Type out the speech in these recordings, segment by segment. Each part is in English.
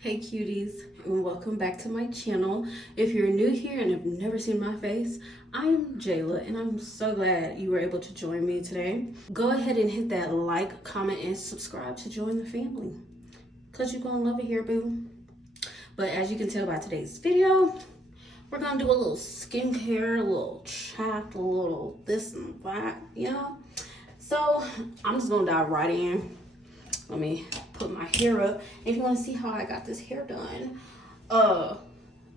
Hey cuties, and welcome back to my channel. If you're new here and have never seen my face, I am Jayla and I'm so glad you were able to join me today. Go ahead and hit that like, comment, and subscribe to join the family, because you're gonna love it here, boo. But as you can tell by today's video, we're gonna do a little skincare, a little chat, a little this and that, you know? So I'm just gonna dive right in. Let me put my hair up. If you want to see how I got this hair done, go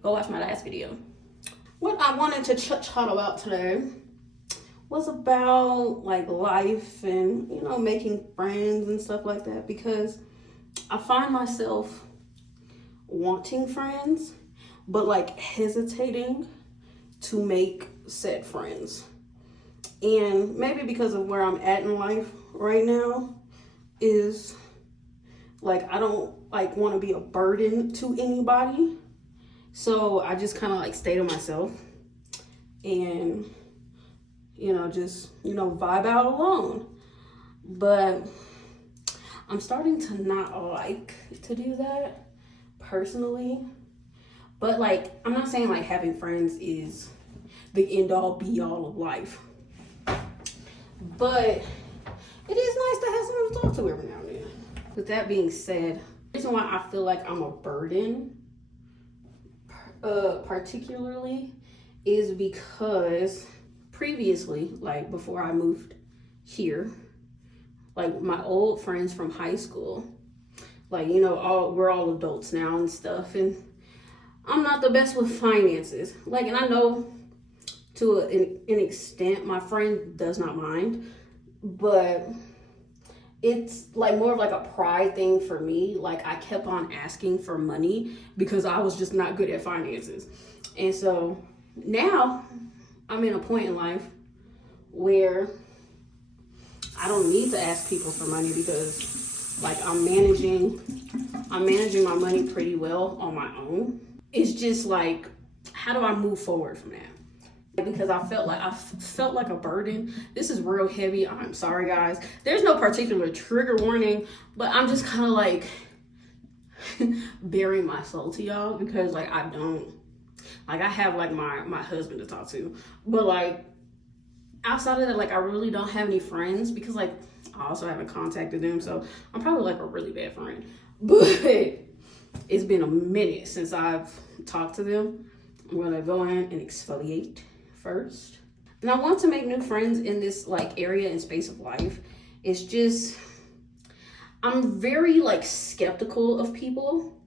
watch my last video. What I wanted to chat about today was about like life and, you know, making friends and stuff like that, because I find myself wanting friends, but like hesitating to make said friends. And maybe because of where I'm at in life right now, is like I don't like want to be a burden to anybody, so I just kind of like stay to myself and, you know, just, you know, vibe out alone. But I'm starting to not like to do that personally. But like, I'm not saying like having friends is the end all be all of life, but it is nice to have someone to talk to every now and then. With that being said, the reason why I feel like I'm a burden, particularly, is because previously, like before I moved here, like my old friends from high school, like, you know, we're all adults now and stuff, and I'm not the best with finances. Like, and I know to an extent my friend does not mind, but it's like more of like a pride thing for me. Like I kept on asking for money because I was just not good at finances. And so now I'm in a point in life where I don't need to ask people for money, because like I'm managing my money pretty well on my own. It's just like, how do I move forward from that? Because I felt like a burden. This is real heavy. I'm sorry, guys. There's no particular trigger warning, but I'm just kind of like bearing my soul to y'all, because like I have like my husband to talk to, but like outside of that, like I really don't have any friends, because like I also haven't contacted them, so I'm probably like a really bad friend. But it's been a minute since I've talked to them. I'm gonna go in and exfoliate first. And I want to make new friends in this like area and space of life. It's just, I'm very like skeptical of people.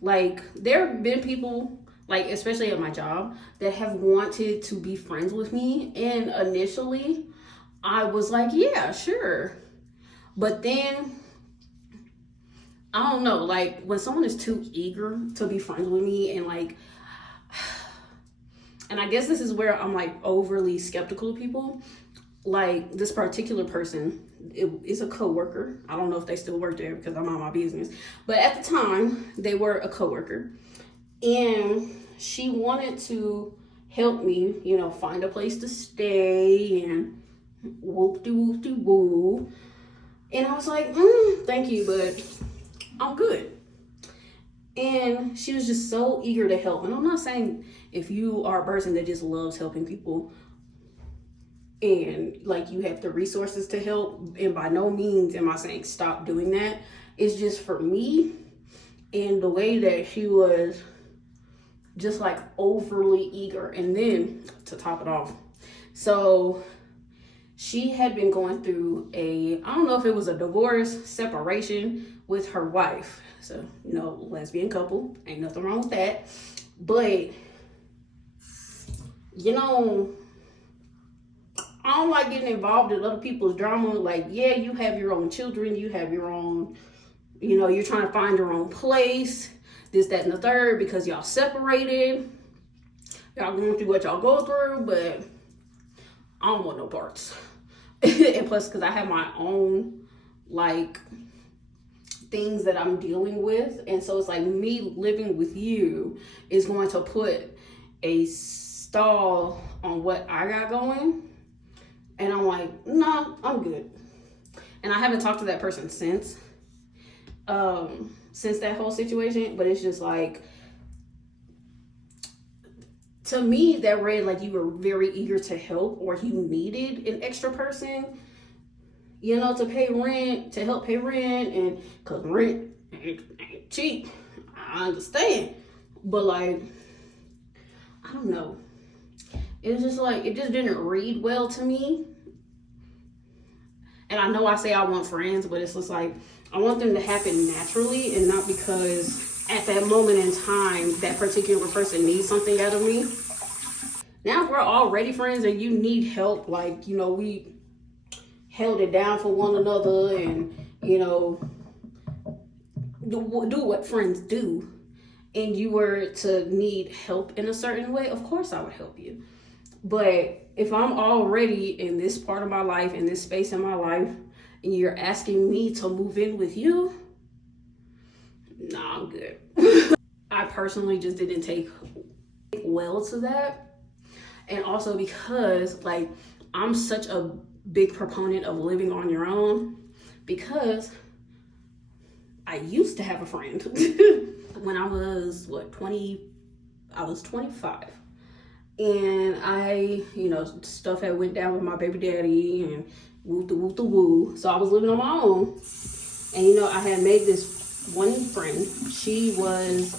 Like there have been people, like especially at my job, that have wanted to be friends with me, and initially I was like, yeah, sure. But then I don't know, like when someone is too eager to be friends with me, and like, and I guess this is where I'm like overly skeptical of people. Like this particular person is a coworker. I don't know if they still work there because I'm on my business. But at the time, they were a coworker. And she wanted to help me, you know, find a place to stay and whoop-de-whoop-de-woo. And I was like, thank you, but I'm good. And she was just so eager to help. And I'm not saying if you are a person that just loves helping people and like you have the resources to help, and by no means am I saying stop doing that. It's just for me, and the way that she was just like overly eager. And then to top it off, so she had been going through I don't know if it was a divorce, separation with her wife. So, you know, lesbian couple, ain't nothing wrong with that. But, you know, I don't like getting involved in other people's drama. Like, yeah, you have your own children, you have your own, you know, you're trying to find your own place, this, that, and the third, because y'all separated. Y'all going through what y'all go through, but I don't want no parts. And plus, because I have my own, like, things that I'm dealing with. And so it's like me living with you is going to put a stall on what I got going. And I'm like, no, I'm good. And I haven't talked to that person since. since that whole situation, but it's just like, to me, that read like you were very eager to help, or you needed an extra person, you know, to pay rent, to help pay rent, and because rent ain't cheap. I understand. But like, I don't know. It's just like, it just didn't read well to me. And I know I say I want friends, but it's just like, I want them to happen naturally and not because at that moment in time, that particular person needs something out of me. Now, if we're already friends and you need help, like, you know, we held it down for one another and, you know, do what friends do, and you were to need help in a certain way, of course I would help you. But if I'm already in this part of my life, in this space in my life, and you're asking me to move in with you, nah, I'm good. I personally just didn't take well to that. And also because, like, I'm such a big proponent of living on your own, because I used to have a friend when I was, I was 25. And I, you know, stuff had went down with my baby daddy and woo. So I was living on my own. And, you know, I had made this one friend. She was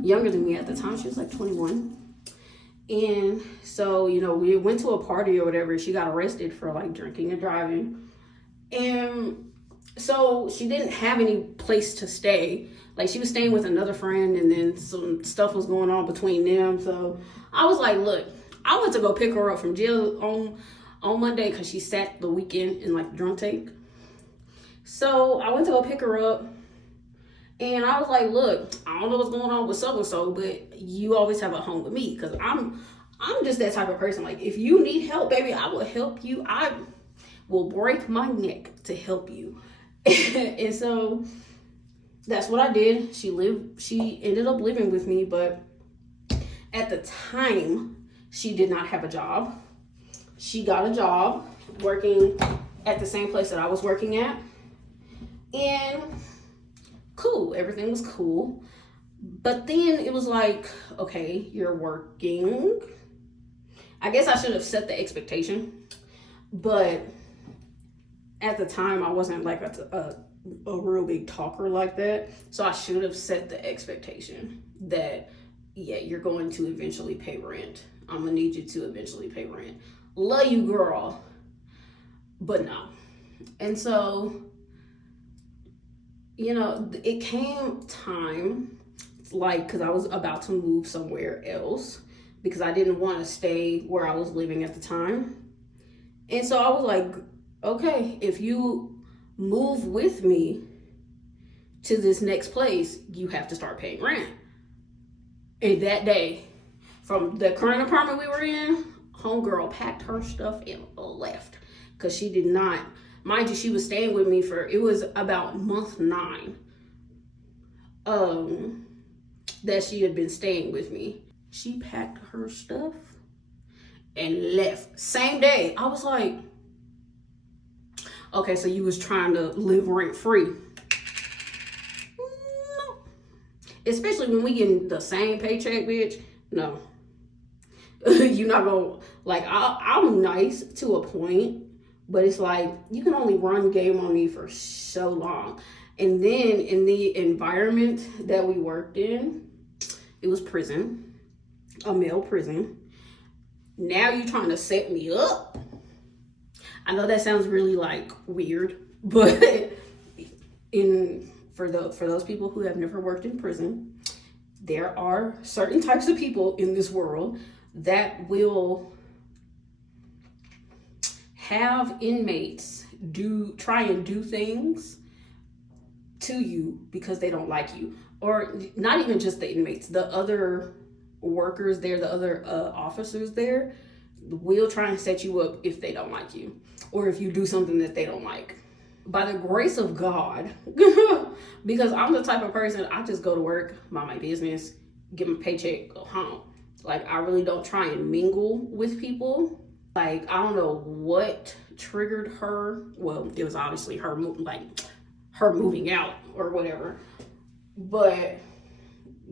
younger than me at the time. She was like 21. And so, you know, we went to a party or whatever. She got arrested for like drinking and driving. And so she didn't have any place to stay. Like, she was staying with another friend, and then some stuff was going on between them. So I was like, look, I went to go pick her up from jail on Monday because she sat the weekend in like drunk tank. So I went to go pick her up, and I was like, look, I don't know what's going on with so-and-so, but you always have a home with me, because I'm just that type of person. Like, if you need help, baby, I will help you. I will break my neck to help you. And so that's what I did. She ended up living with me, but at the time, she did not have a job. She got a job working at the same place that I was working at. And cool, everything was cool. But then it was like, okay, you're working. I guess I should have set the expectation, but at the time I wasn't like a real big talker like that. So I should have set the expectation that, yeah, you're going to eventually pay rent. I'm gonna need you to eventually pay rent. Love you, girl. But no. And so, you know, it came time, like, because I was about to move somewhere else, because I didn't want to stay where I was living at the time. And so I was like, okay, if you move with me to this next place, you have to start paying rent. And that day, from the current apartment we were in, homegirl packed her stuff and left, because she did not, mind you, she was staying with me for, it was about month 9 that she had been staying with me. She packed her stuff and left same day. I was like, okay, so you was trying to live rent free. No. Especially when we getting the same paycheck, bitch. No. You're not gonna, like, I'm nice to a point, but it's like, you can only run game on me for so long. And then in the environment that we worked in, it was prison, a male prison. Now you're trying to set me up. I know that sounds really like weird, but for those people who have never worked in prison, there are certain types of people in this world that will have inmates try and do things to you because they don't like you. Or not even just the inmates, the other workers there, the other officers there will try and set you up if they don't like you, or if you do something that they don't like. By the grace of God, because I'm the type of person, I just go to work, mind my business, get my paycheck, go home. Like, I really don't try and mingle with people. Like, I don't know what triggered her. Well, it was obviously her moving out or whatever. But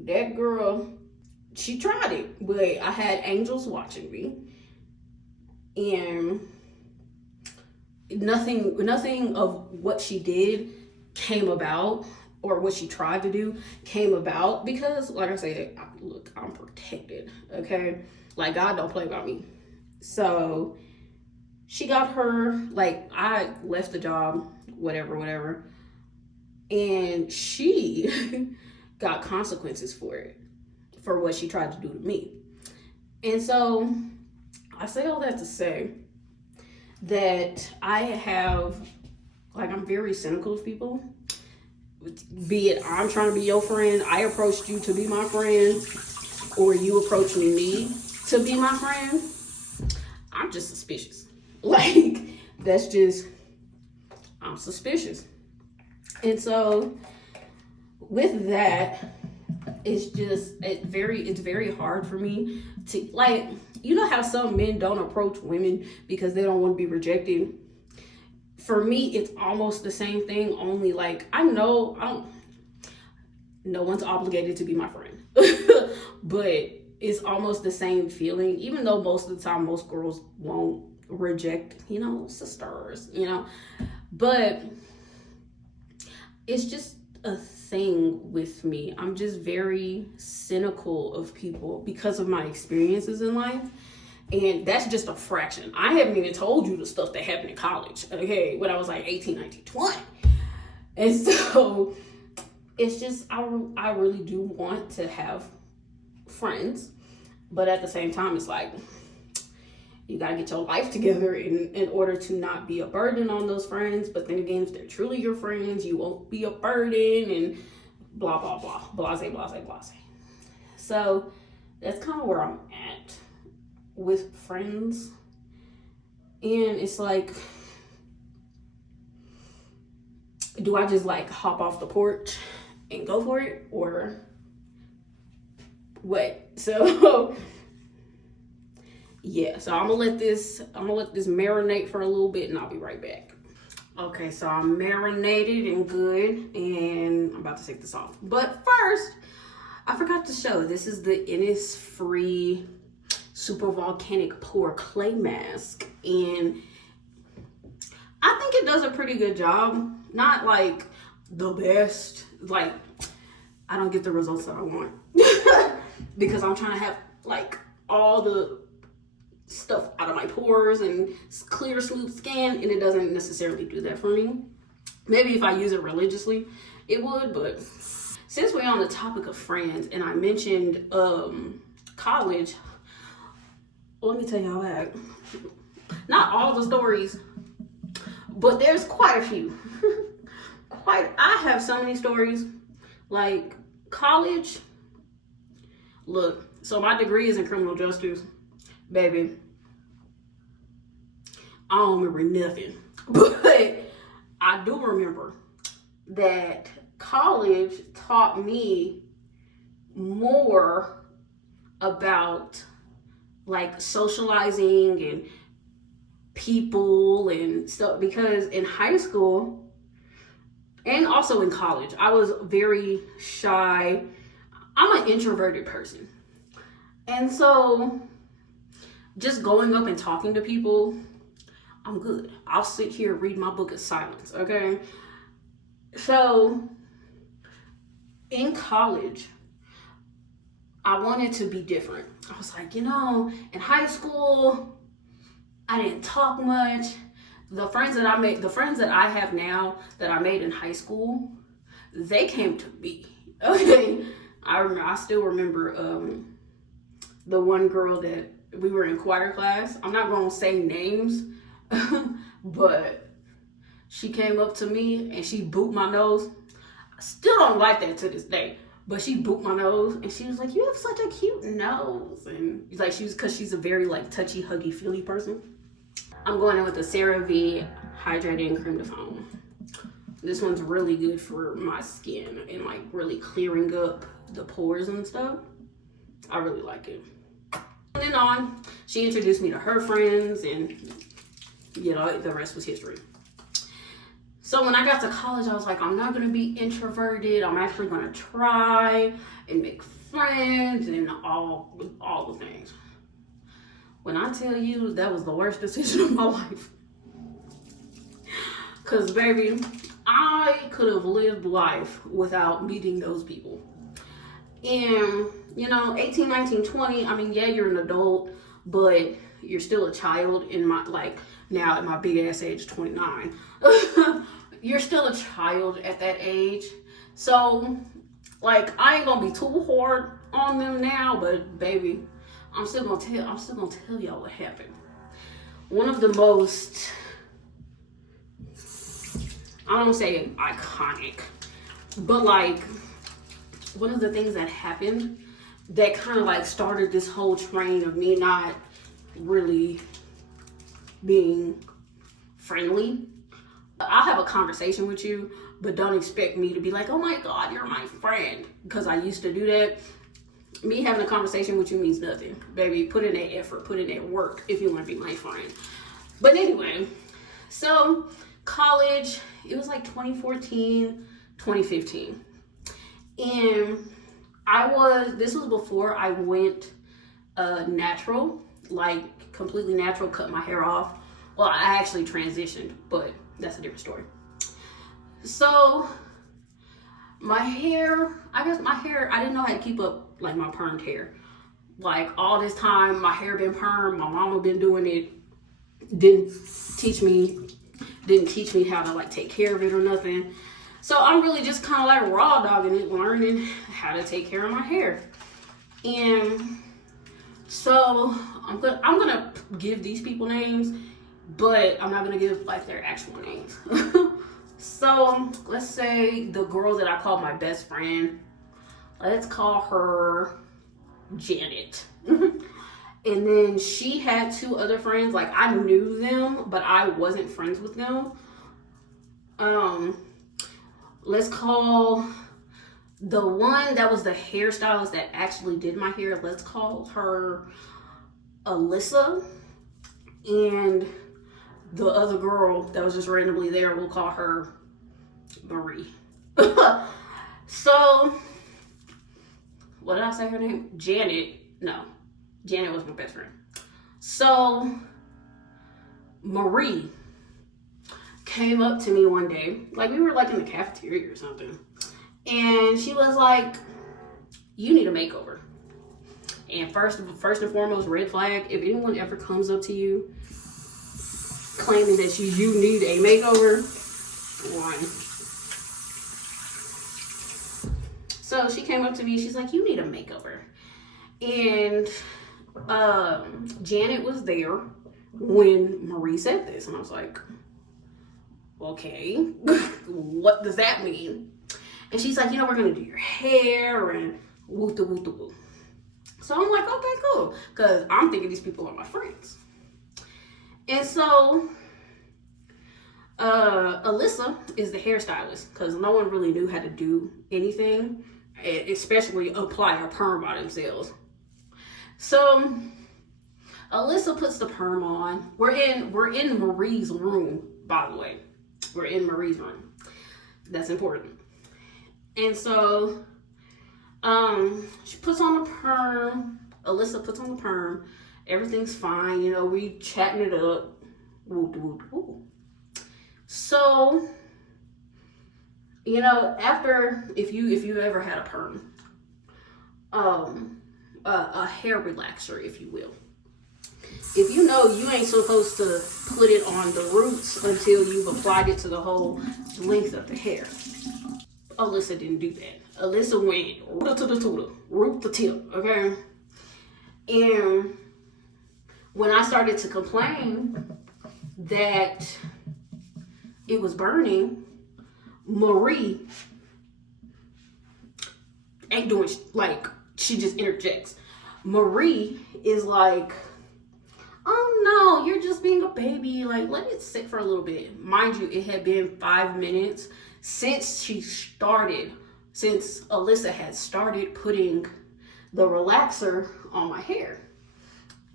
that girl, she tried it, but I had angels watching me, and nothing of what she did came about, or what she tried to do came about, because like I said, look, I'm protected, okay? Like, God don't play about me. So she got her, like, I left the job, whatever, and she got consequences for it, for what she tried to do to me. And so I say all that to say that I have, like, I'm very cynical of people. Be it I'm trying to be your friend, I approached you to be my friend, or you approached me to be my friend, I'm just suspicious. Like, that's just, I'm suspicious. And so with that, it's very hard for me to, like, you know how some men don't approach women because they don't want to be rejected? For me, it's almost the same thing, only, like, no one's obligated to be my friend. But it's almost the same feeling, even though most of the time most girls won't reject, sisters, but it's just a thing with me. I'm just very cynical of people because of my experiences in life. And that's just a fraction. I haven't even told you the stuff that happened in college, okay, when I was like 18, 19, 20. And so it's just, I really do want to have friends, but at the same time, it's like, you gotta get your life together in order to not be a burden on those friends. But then again, if they're truly your friends, you won't be a burden, and blah, blah, blah, blase. So that's kind of where I'm at with friends. And it's like, do I just like hop off the porch and go for it, or what? So yeah, so I'm gonna let this marinate for a little bit, and I'll be right back. Okay, so I'm marinated and good, and I'm about to take this off. But first, I forgot to show, this is the Innis free super volcanic pore clay mask, and I think it does a pretty good job. Not like the best, like I don't get the results that I want because I'm trying to have like all the stuff out of my pores and clear smooth skin, and it doesn't necessarily do that for me. Maybe if I use it religiously it would. But since we're on the topic of friends and I mentioned college, let me tell y'all that not all the stories, but there's quite a few. I have so many stories. Like college, look, so my degree is in criminal justice, baby. I don't remember nothing, but I do remember that college taught me more about like socializing and people and stuff, because in high school and also in college, I was very shy. I'm an introverted person. And so just going up and talking to people, I'm good. I'll sit here and read my book in silence, okay? So in college, I wanted to be different. I was like, in high school, I didn't talk much. The friends that I have now that I made in high school, they came to me, okay? I still remember the one girl that we were in choir class. I'm not gonna say names, but she came up to me and she booped my nose. I still don't like that to this day, but she booped my nose and she was like, "You have such a cute nose." And it's like because she's a very like touchy, huggy, feely person. I'm going in with the CeraVe hydrating creme de foam. This one's really good for my skin and like really clearing up the pores and stuff. I really like it. And then on, she introduced me to her friends, and the rest was history. So when I got to college, I was like, I'm not gonna be introverted. I'm actually gonna try and make friends and all the things. When I tell you that was the worst decision of my life. Cause baby, I could have lived life without meeting those people. And you know, 18, 19, 20, I mean, yeah, you're an adult, but you're still a child in my, like, now at my big ass age, 29. You're still a child at that age. So, like, I ain't gonna be too hard on them now, but baby, I'm still gonna tell y'all what happened. One of the most, I don't say iconic, but like, one of the things that happened that kind of like started this whole train of me not really being friendly. I'll have a conversation with you, but don't expect me to be like, oh my God, you're my friend. Because I used to do that. Me having a conversation with you means nothing. Baby, put in that effort, put in that work if you want to be my friend. But anyway, so college, it was like 2014, 2015. And this was before I went natural, like completely natural, cut my hair off. Well, I actually transitioned, but that's a different story. So my hair, I didn't know how to keep up like my permed hair. Like all this time, my hair been permed, my mama been doing it, didn't teach me how to like take care of it or nothing. So I'm really just kind of like raw dogging it, learning how to take care of my hair. And so I'm gonna give these people names, but I'm not gonna give like their actual names. So let's say the girl that I call my best friend, let's call her Janet. And then she had two other friends, like I knew them, but I wasn't friends with them. Let's call the one that was the hairstylist that actually did my hair, let's call her Alyssa. And the other girl that was just randomly there, we'll call her Marie. So, what did I say her name? Janet. No, Janet was my best friend. So, Marie came up to me one day, like we were like in the cafeteria or something, and she was like, you need a makeover. And first and foremost, red flag, if anyone ever comes up to you claiming that you need a makeover, run. So she came up to me, she's like, you need a makeover. And Janet was there when Marie said this, and I was like, okay, what does that mean? And she's like, you know, we're gonna do your hair and woo to woo to woo. So I'm like, okay, cool, because I'm thinking these people are my friends. And so Alyssa is the hairstylist, because no one really knew how to do anything, especially apply a perm by themselves. So Alyssa puts the perm on. We're in Marie's room, by the way. We're in Marie's room. That's important. And so she puts on the perm. Alyssa puts on the perm. Everything's fine. You know, we chatting it up. Woo, woo, woo. So, you know, after, if you ever had a perm, a hair relaxer, if you will. If you know you ain't supposed to put it on the roots until you've applied it to the whole length of the hair. Alyssa didn't do that. Alyssa went root to the tutor, root to tip, okay? And when I started to complain that it was burning, Marie ain't doing, like, she just interjects. Marie is like, oh no, you're just being a baby. Like, let it sit for a little bit. Mind you, it had been 5 minutes since Alyssa had started putting the relaxer on my hair.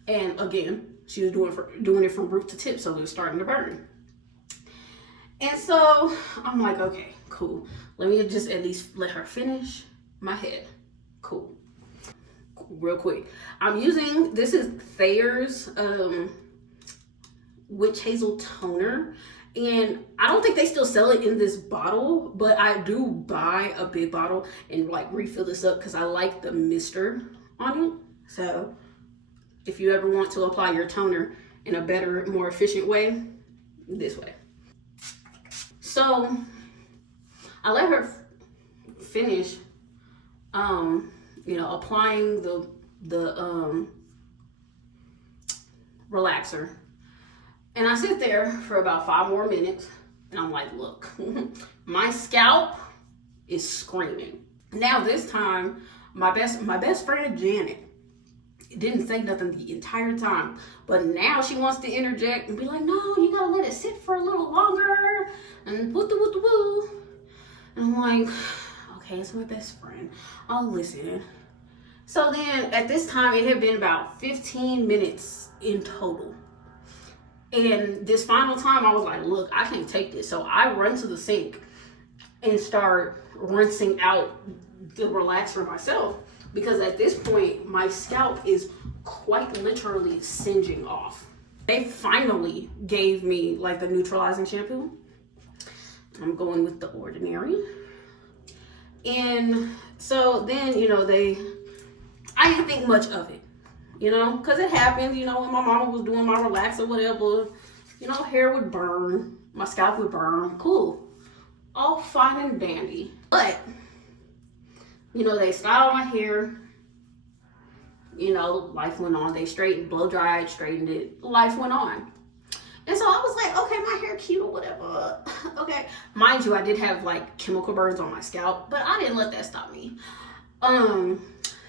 And again, she was doing it from root to tip, so it was starting to burn. And so I'm like, okay, cool. Let me just at least let her finish my head. Cool. Real quick. I'm using, this is Thayer's witch hazel toner. And I don't think they still sell it in this bottle, but I do buy a big bottle and like refill this up because I like the mister on it. So if you ever want to apply your toner in a better, more efficient way, this way. So I let her finish, you know, applying the relaxer. And I sit there for about 5 more minutes and I'm like, look, my scalp is screaming. Now this time, my best friend Janet didn't say nothing the entire time, but now she wants to interject and be like, no, you gotta let it sit for a little longer and woo. And I'm like, okay, it's my best friend, I'll listen. So then at this time, it had been about 15 minutes in total. And this final time, I was like, look, I can't take this. So I run to the sink and start rinsing out the relaxer myself. Because at this point, my scalp is quite literally singeing off. They finally gave me like the neutralizing shampoo. I'm going with the Ordinary. And so then, you know, I didn't think much of it. You know, because it happened, you know, when my mama was doing my relax or whatever, you know, hair would burn, my scalp would burn, cool. All fine and dandy. But, you know, they styled my hair, you know, life went on. They straightened, blow dried, straightened it, life went on. And so I was like, okay, my hair cute or whatever. Okay. Mind you, I did have like chemical burns on my scalp, but I didn't let that stop me.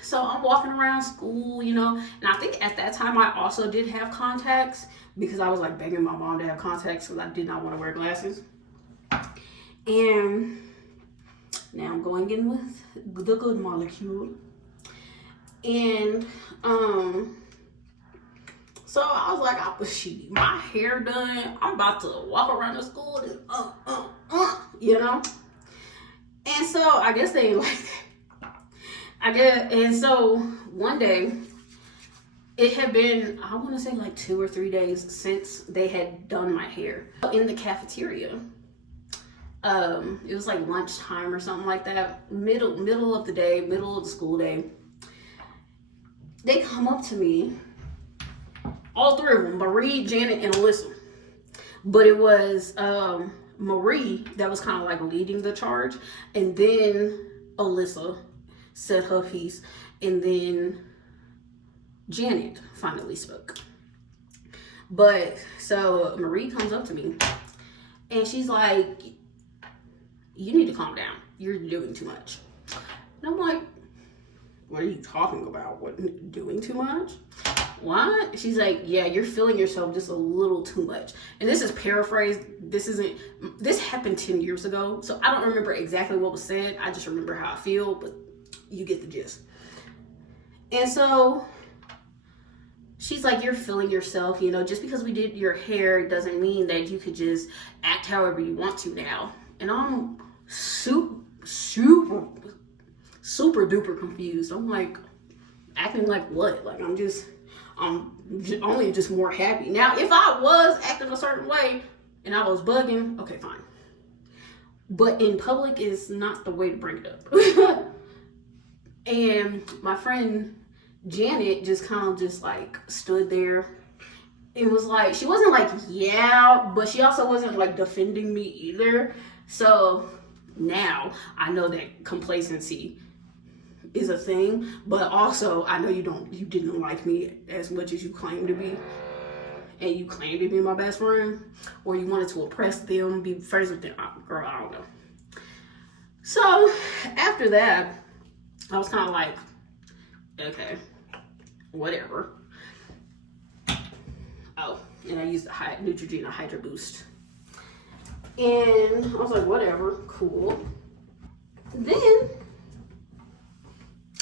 So I'm walking around school, you know, and I think at that time I also did have contacts because I was like begging my mom to have contacts because I did not want to wear glasses. And now I'm going in with the good molecule. And so I was like, my hair done. I'm about to walk around the school and you know. And so I guess they like that. And so one day, it had been, I want to say like 2 or 3 days since they had done my hair in the cafeteria. It was like lunchtime or something like that, middle of the day, middle of the school day. They come up to me, all 3 of them, Marie, Janet, and Alyssa. But it was Marie that was kind of like leading the charge, and then Alyssa said her piece, and then Janet finally spoke. But so Marie comes up to me and she's like, you need to calm down, you're doing too much. And I'm like, what are you talking about? What, doing too much? What? She's like, yeah, you're feeling yourself just a little too much. And this is paraphrased. This happened 10 years ago, so I don't remember exactly what was said. I just remember how I feel, but you get the gist. And so she's like, you're feeling yourself, you know, just because we did your hair doesn't mean that you could just act however you want to now. And I'm super duper confused. I'm like, acting like what? Like I'm only just more happy. Now, if I was acting a certain way and I was bugging, okay, fine. But in public is not the way to bring it up. And my friend Janet just kind of just like stood there. It was like, she wasn't like, yeah, but she also wasn't like defending me either. So now I know that complacency is a thing, but also I know you didn't like me as much as you claim to be. And you claim to be my best friend, or you wanted to oppress them, be friends with them. Girl, I don't know. So after that, I was kind of like, okay, whatever. Oh, and I used the Neutrogena Hydra Boost. And I was like, whatever, cool. Then,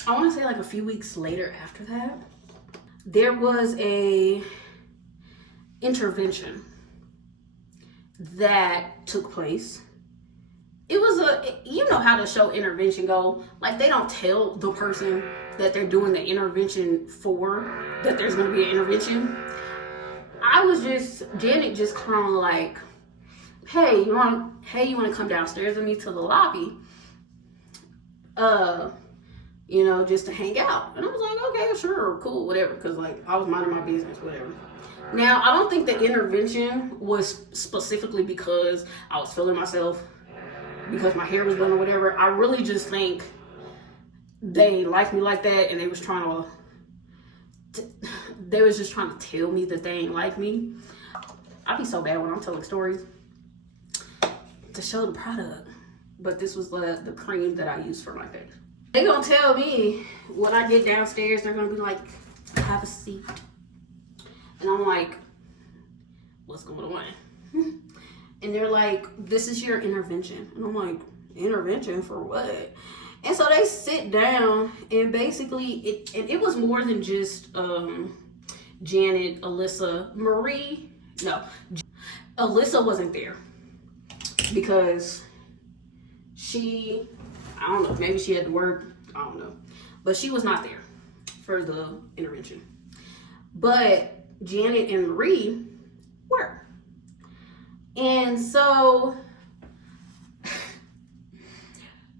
I want to say like a few weeks later after that, there was a intervention. that took place. It was you know how the show Intervention go. Like, they don't tell the person that they're doing the intervention for that there's going to be an intervention. Janet just kind of like, hey, you want to come downstairs with me to the lobby? You know, just to hang out. And I was like, okay, sure, cool, whatever. Because, like, I was minding my business, whatever. Now, I don't think the intervention was specifically because I was feeling myself, because my hair was done or whatever. I really just think they liked me like that, and they was just trying to tell me that they ain't like me. I be so bad when I'm telling stories to show the product. But this was the cream that I used for my face. They gonna tell me when I get downstairs, they're gonna be like, have a seat. And I'm like, what's going on? And they're like, this is your intervention. And I'm like, intervention for what? And so they sit down, and basically it was more than just Janet, Alyssa, Marie. No, Alyssa wasn't there because I don't know, maybe she had to work, I don't know. But she was not there for the intervention. But Janet and Marie were. And so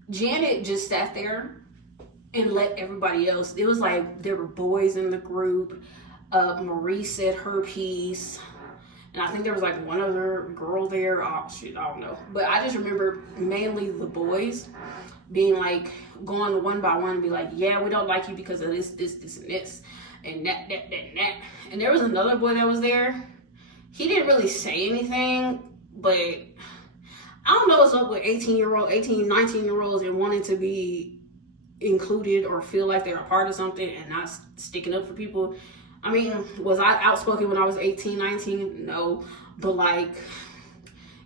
Janet just sat there and let everybody else. It was like there were boys in the group. Marie said her piece. And I think there was like one other girl there. Oh, shit, I don't know. But I just remember mainly the boys being like, going one by one and be like, yeah, we don't like you because of this, this, this, and this. And that. And there was another boy that was there. He didn't really say anything, but I don't know what's up with 18, 19-year-olds and wanting to be included or feel like they're a part of something and not sticking up for people. I mean, was I outspoken when I was 18, 19? No. But like,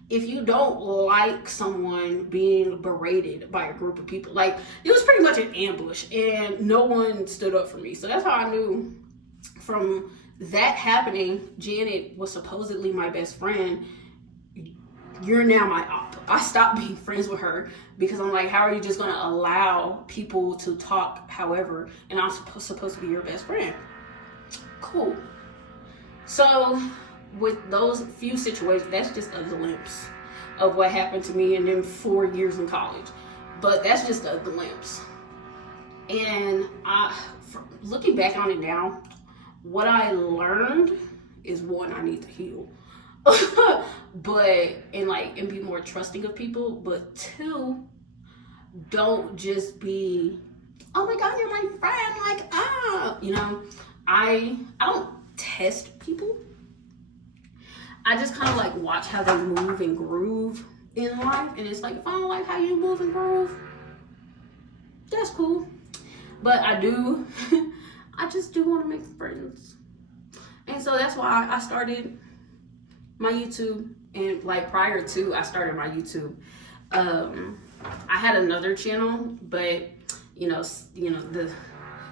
if you don't like someone being berated by a group of people, like, it was pretty much an ambush and no one stood up for me. So that's how I knew from that happening. Janet was supposedly my best friend. You're now my op. I stopped being friends with her because I'm like, how are you just going to allow people to talk however, and I'm supposed to be your best friend? Cool. So with those few situations, that's just a glimpse of what happened to me in them 4 years in college. But that's just a glimpse. And looking back on it now, what I learned is, one, I need to heal. and be more trusting of people. But two, don't just be, oh my God, you're my friend, like, you know, I don't test people. I just kind of like watch how they move and groove in life. And it's like, if I don't like how you move and groove, that's cool. But I just do want to make friends. And so that's why I started my YouTube. And like prior to I started my YouTube, I had another channel, but you know, the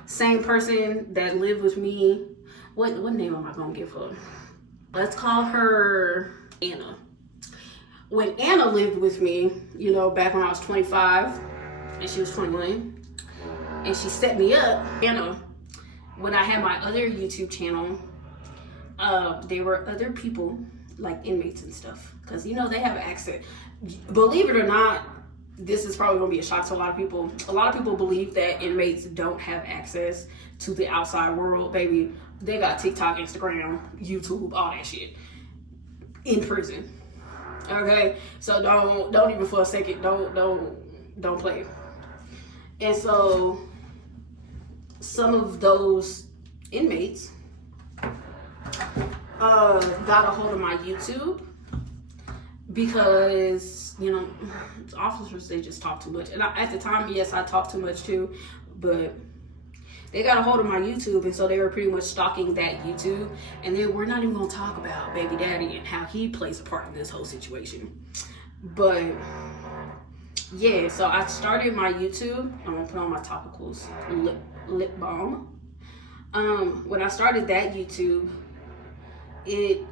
same person that lived with me, what name am I gonna give her? Let's call her Anna. When Anna lived with me, you know, back when I was 25 and she was 21, and she set me up. Anna, when I had my other YouTube channel, there were other people, like inmates and stuff, because you know they have access. Believe it or not, this is probably gonna be a shock to a lot of people. A lot of people believe that inmates don't have access to the outside world. Baby, they got TikTok, Instagram, YouTube, all that shit in prison. Okay, so don't even for a second, don't play. And so some of those inmates got a hold of my YouTube because, you know, officers, they just talk too much. And at the time, yes, I talked too much too, but they got a hold of my YouTube, and so they were pretty much stalking that YouTube. And then we're not even gonna talk about baby daddy and how he plays a part in this whole situation. But yeah, so I started my YouTube. I'm gonna put on my topicals, lip balm. When I started that YouTube, it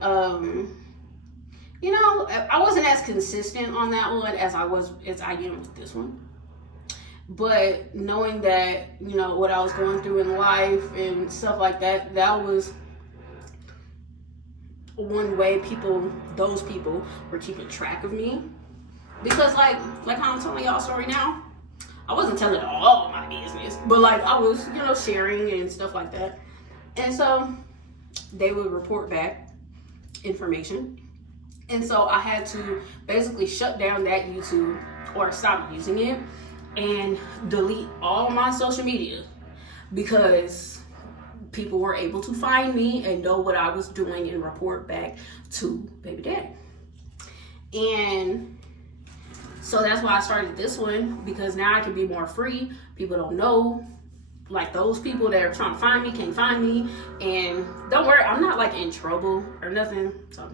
you know, I wasn't as consistent on that one as I am with this one. But knowing that, you know, what I was going through in life and stuff like that, that was one way those people were keeping track of me. Because like how I'm telling y'all story now, I wasn't telling all my business, but like I was, you know, sharing and stuff like that. And so they would report back information. And so I had to basically shut down that YouTube or stop using it and delete all my social media because people were able to find me and know what I was doing and report back to baby daddy. And so that's why I started this one, because now I can be more free. People don't know, like those people that are trying to find me can't find me. And don't worry, I'm not like in trouble or nothing. So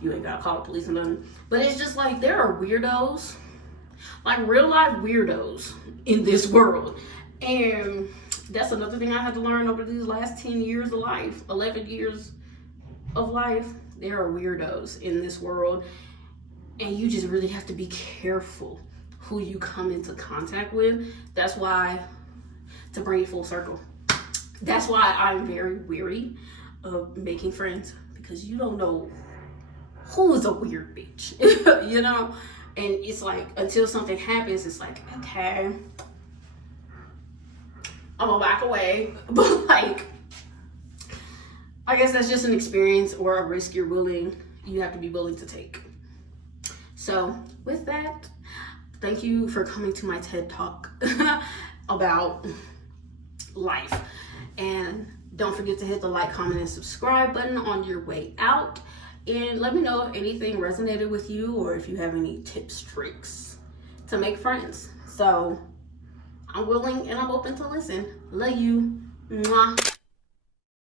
you ain't gotta call the police or nothing. But it's just like there are weirdos, like real life weirdos in this world. And that's another thing I had to learn over these last 10 years of life, 11 years of life. There are weirdos in this world. And you just really have to be careful who you come into contact with. That's why, to bring it full circle, that's why I'm very weary of making friends, because you don't know who is a weird bitch, you know? And it's like, until something happens, it's like, okay, I'm gonna back away. But like, I guess that's just an experience or a risk you have to be willing to take. So with that, thank you for coming to my TED Talk about life. And don't forget to hit the like, comment, and subscribe button on your way out. And let me know if anything resonated with you or if you have any tips, tricks to make friends. So I'm willing and I'm open to listen. Love you. Mwah.